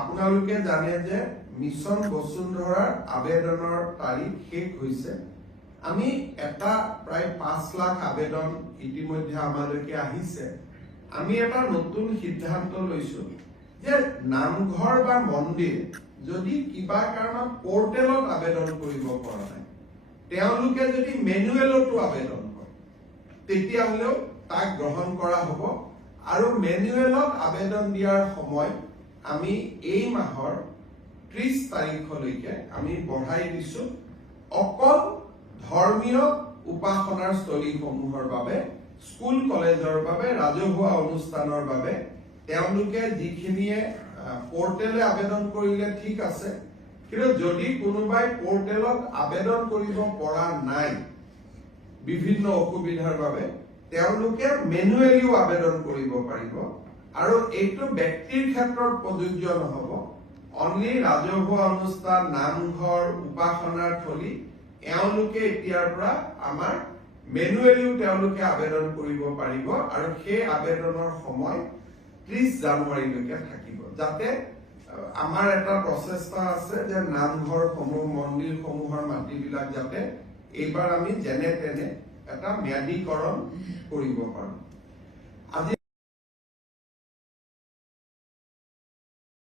আপোনালোকে জানে যে মিছন বসুন্ধৰাৰ আবেদনৰ তাৰিখ শেষ হৈছে। আমি এটা প্ৰায় 5 লাখ আবেদন ইতিমধ্যে আমালৈকে আহিছে। আমি এটা নতুন সিদ্ধান্ত লৈছো যে নামঘৰ বা মন্দিৰ যদি কিবা কাৰণত পোৰ্টেলত আবেদন কৰিব পৰা নাই, তেওঁলোকে যদি মেনুৱেলতো আবেদন কৰে তেতিয়াহলেও তাক গ্ৰহণ কৰা হ'ব। আৰু মেনুৱেলত আবেদন দিয়াৰ সময় আমি এই মাহৰ 30 তাৰিখলৈকে আমি বঢ়াই দিছো। অকল ধৰ্মীয় উপাসনাৰ স্থলীসমূহৰ বাবে, স্কুল কলেজৰ বাবে, ৰাজহুৱা অনুষ্ঠানৰ বাবে তেওঁলোকে যিখিনিয়ে পোৰ্টেলে আবেদন কৰিলে ঠিক আছে, কিন্তু যদি কোনোবাই পোৰ্টেলত আবেদন কৰিব পৰা নাই বিভিন্ন অসুবিধাৰ বাবে, তেওঁলোকে মেনুৱেলিও আবেদন কৰিব পাৰিব। আৰু এইটো ব্যক্তিৰ ক্ষেত্ৰত প্ৰযোজ্য নহব। অনলি ৰাজহুৱা অনুষ্ঠান, নামঘৰ, উপাসনাৰ থলী এওঁলোকে এতিয়াৰ পৰা আমাৰ মেনুৱেলিও তেওঁলোকে আবেদন কৰিব পাৰিব। আৰু সেই আবেদনৰ সময় 30 জানুৱাৰীলৈকে থাকিব, যাতে আমাৰ এটা প্ৰচেষ্টা আছে যে নামঘৰসমূহ, মন্দিৰসমূহৰ মাটিবিলাক যাতে এইবাৰ আমি যেনে তেনে এটা ম্যাদীকৰণ কৰিব পাৰোঁ।